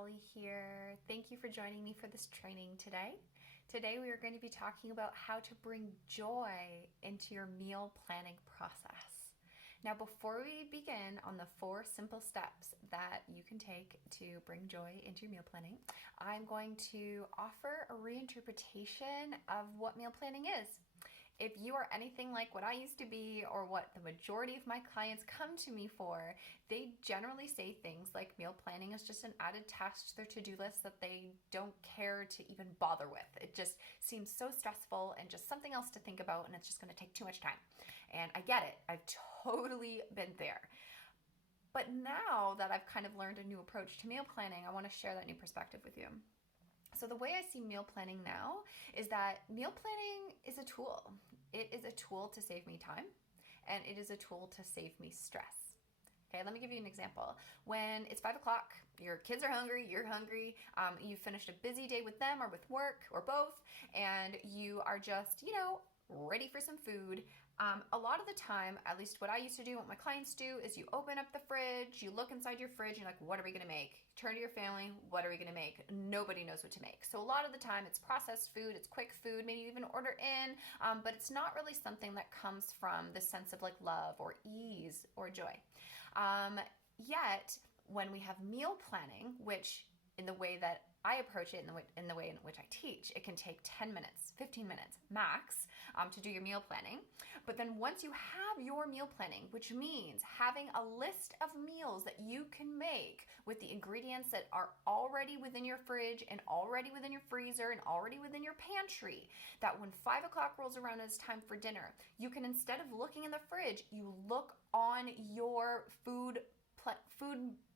Holly here. Thank you for joining me for this training today. Today we are going to be talking about how to bring joy into your meal planning process. Now, before we begin on the 4 simple steps that you can take to bring joy into your meal planning, I'm going to offer a reinterpretation of what meal planning is. If you are anything like what I used to be or what the majority of my clients come to me for, they generally say things like meal planning is just an added task to their to-do list that they don't care to even bother with. It just seems so stressful and just something else to think about, and it's just going to take too much time. And I get it. I've totally been there. But now that I've kind of learned a new approach to meal planning, I want to share that new perspective with you. So the way I see meal planning now is that meal planning is a tool. It is a tool to save me time, and it is a tool to save me stress. Okay, let me give you an example. When it's 5 o'clock, your kids are hungry, you're hungry, you finished a busy day with them or with work or both, and you are just, ready for some food. A lot of the time, at least what I used to do, what my clients do, is you open up the fridge, you look inside your fridge, and you're like, what are we gonna make? Turn to your family, what are we gonna make? Nobody knows what to make. So a lot of the time, it's processed food, it's quick food, maybe you even order in, but it's not really something that comes from the sense of like love or ease or joy. Yet, when we have meal planning, which in the way that I approach it, in the way in which I teach, it can take 10 minutes, 15 minutes max to do your meal planning. But then once you have your meal planning, which means having a list of meals that you can make with the ingredients that are already within your fridge and already within your freezer and already within your pantry, that when 5 o'clock rolls around and it's time for dinner, you can, instead of looking in the fridge, you look on your food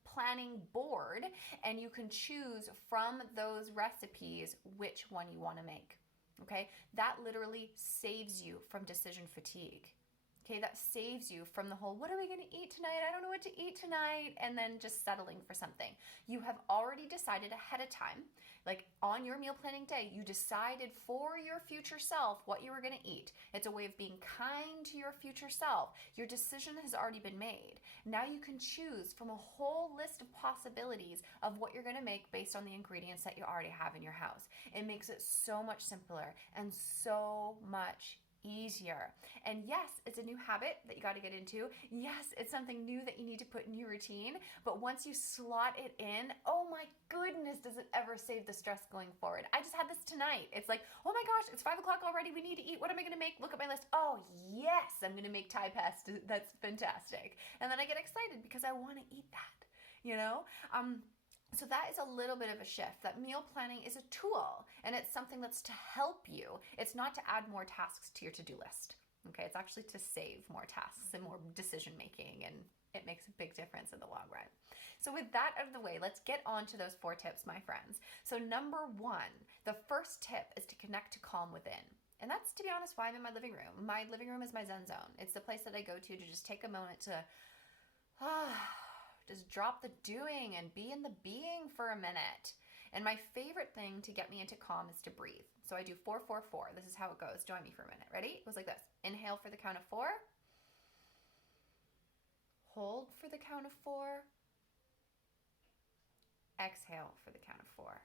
planning board, and you can choose from those recipes which one you want to make. Okay, that literally saves you from decision fatigue. Okay, that saves you from the whole, what are we going to eat tonight? I don't know what to eat tonight. And then just settling for something. You have already decided ahead of time, like on your meal planning day, you decided for your future self what you were going to eat. It's a way of being kind to your future self. Your decision has already been made. Now you can choose from a whole list of possibilities of what you're going to make based on the ingredients that you already have in your house. It makes it so much simpler and so much easier. And yes, it's a new habit that you got to get into. Yes, it's something new that you need to put in your routine. But once you slot it in, oh my goodness, does it ever save the stress going forward. I just had this tonight. It's like, oh my gosh, it's 5 o'clock already. We need to eat. What am I going to make? Look at my list. Oh yes, I'm going to make Thai pasta. That's fantastic. And then I get excited because I want to eat that, So that is a little bit of a shift, that meal planning is a tool, and it's something that's to help you. It's not to add more tasks to your to-do list. Okay, it's actually to save more tasks and more decision making, and it makes a big difference in the long run. So with that out of the way, let's get on to those 4 tips, my friends. So number 1, the first tip is to connect to calm within. And that's, to be honest, why I'm in my living room. My living room is my Zen zone. It's the place that I go to just take a moment to just drop the doing and be in the being for a minute. And my favorite thing to get me into calm is to breathe. So I do 4-4-4. This is how it goes. Join me for a minute. Ready? It goes like this. Inhale for the count of 4. Hold for the count of 4. Exhale for the count of 4.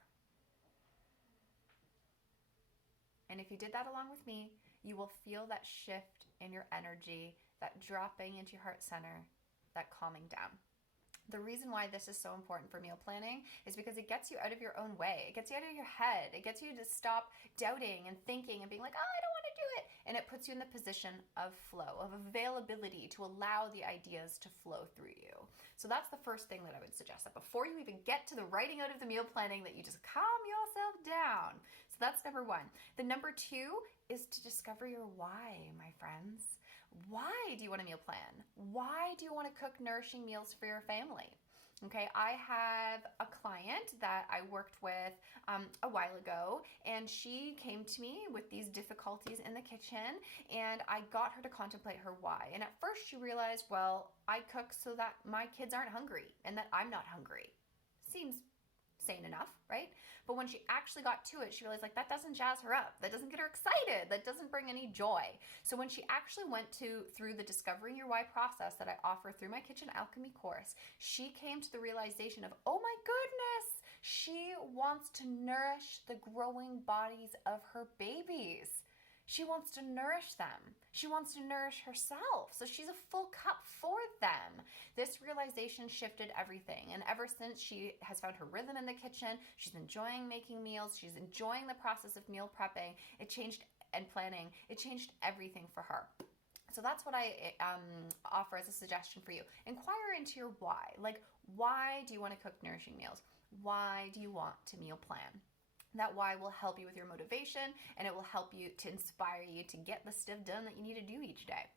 And if you did that along with me, you will feel that shift in your energy, that dropping into your heart center, that calming down. The reason why this is so important for meal planning is because it gets you out of your own way. It gets you out of your head. It gets you to stop doubting and thinking and being like, oh, I don't want to do it. And it puts you in the position of flow, of availability to allow the ideas to flow through you. So that's the first thing that I would suggest, that before you even get to the writing out of the meal planning, that you just calm yourself down. So that's number 1. The number 2 is to discover your why, my friends. Why do you want a meal plan? Why do you want to cook nourishing meals for your family? Okay, I have a client that I worked with a while ago, and she came to me with these difficulties in the kitchen, and I got her to contemplate her why. And at first she realized, well, I cook so that my kids aren't hungry and that I'm not hungry. Seems sane enough, right? But when she actually got to it, she realized that doesn't jazz her up. That doesn't get her excited. That doesn't bring any joy. So when she actually went through the Discovering Your Why process that I offer through my Kitchen Alchemy course, she came to the realization of, oh my goodness, She wants to nourish the growing bodies of her babies. She wants to nourish them. She wants to nourish herself. So she's a full cup for them. This realization shifted everything. And ever since she has found her rhythm in the kitchen, she's enjoying making meals, she's enjoying the process of meal prepping, and planning. It changed everything for her. So that's what I offer as a suggestion for you. Inquire into your why. Like, why do you want to cook nourishing meals? Why do you want to meal plan? That why will help you with your motivation, and it will help you to inspire you to get the stuff done that you need to do each day.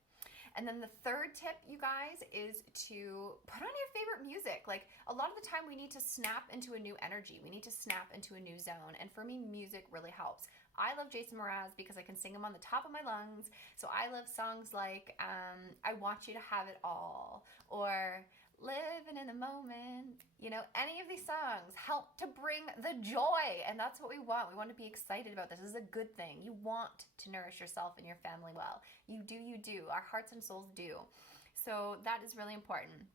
And then the third tip, you guys, is to put on your favorite music. Like, a lot of the time we need to snap into a new energy. We need to snap into a new zone. And for me, music really helps. I love Jason Mraz because I can sing him on the top of my lungs. So I love songs like I Want You to Have It All, or Living in the Moment. You know, any of these songs help to bring the joy, and that's what we want. We want to be excited about this. This is a good thing. You want to nourish yourself and your family well. You do. Our hearts and souls do. So that is really important.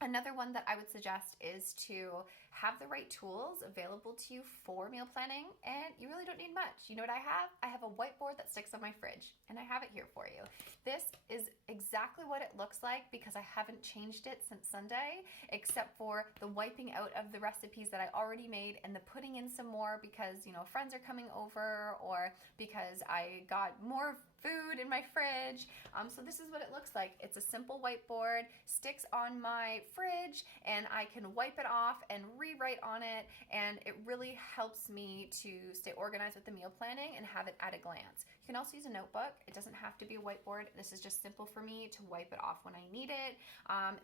Another one that I would suggest is to have the right tools available to you for meal planning, and you really don't need much. You know what I have? I have a whiteboard that sticks on my fridge, and I have it here for you. This is exactly what it looks like because I haven't changed it since Sunday, except for the wiping out of the recipes that I already made and the putting in some more because, you know, friends are coming over or because I got more food in my fridge. So this is what it looks like. It's a simple whiteboard, sticks on my fridge, and I can wipe it off and rewrite on it, and it really helps me to stay organized with the meal planning and have it at a glance. You can also use a notebook. It doesn't have to be a whiteboard. This is just simple for me to wipe it off when I need it.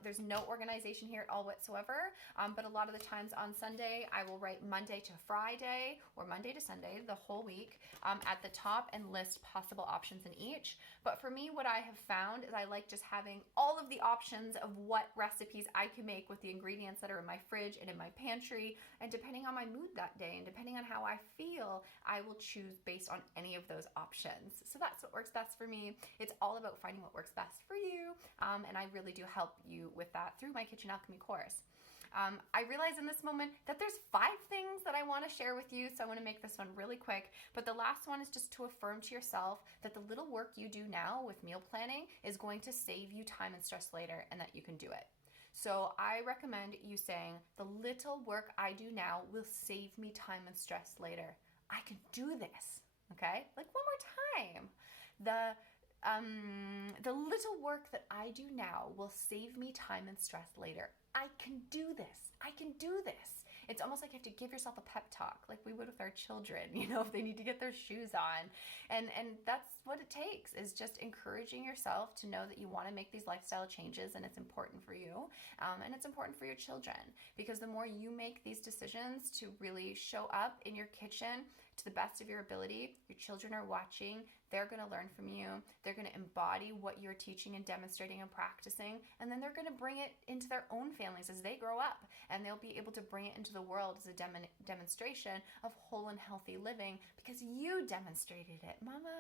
There's no organization here at all whatsoever, but a lot of the times on Sunday, I will write Monday to Friday or Monday to Sunday, the whole week, at the top and list possible options in each. But for me, what I have found is I like just having all of the options of what recipes I can make with the ingredients that are in my fridge and in my pantry. And depending on my mood that day and depending on how I feel, I will choose based on any of those options. So that's what works best for me. It's all about finding what works best for you. And I really do help you with that through my Kitchen Alchemy course. I realize in this moment that there's 5 things that I want to share with you, so I want to make this one really quick. But the last one is just to affirm to yourself that the little work you do now with meal planning is going to save you time and stress later, and that you can do it. So I recommend you saying, the little work I do now will save me time and stress later. I can do this, okay? Like, one more time. The little work that I do now will save me time and stress later. I can do this. I can do this. It's almost like you have to give yourself a pep talk, like we would with our children, you know, if they need to get their shoes on. And that's what it takes, is just encouraging yourself to know that you want to make these lifestyle changes, and it's important for you. And it's important for your children, because the more you make these decisions to really show up in your kitchen to the best of your ability, your children are watching, they're going to learn from you, they're going to embody what you're teaching and demonstrating and practicing, and then they're going to bring it into their own families as they grow up, and they'll be able to bring it into the world as a demonstration of whole and healthy living because you demonstrated it, mama.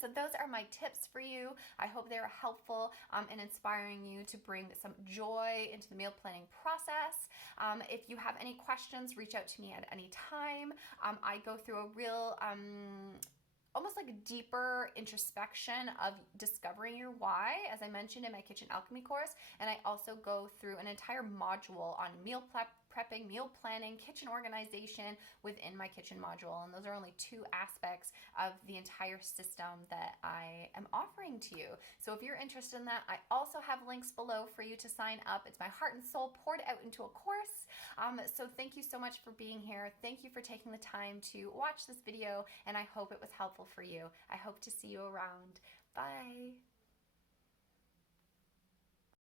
So those are my tips for you. I hope they are helpful in inspiring you to bring some joy into the meal planning process. If you have any questions, reach out to me at any time. I go through a real almost like a deeper introspection of discovering your why, as I mentioned in my Kitchen Alchemy course. And I also go through an entire module on meal prepping, meal planning, kitchen organization within my kitchen module. And those are only 2 aspects of the entire system that I am offering to you. So if you're interested in that, I also have links below for you to sign up. It's my heart and soul poured out into a course. So thank you so much for being here. Thank you for taking the time to watch this video, and I hope it was helpful for you. I hope to see you around. Bye.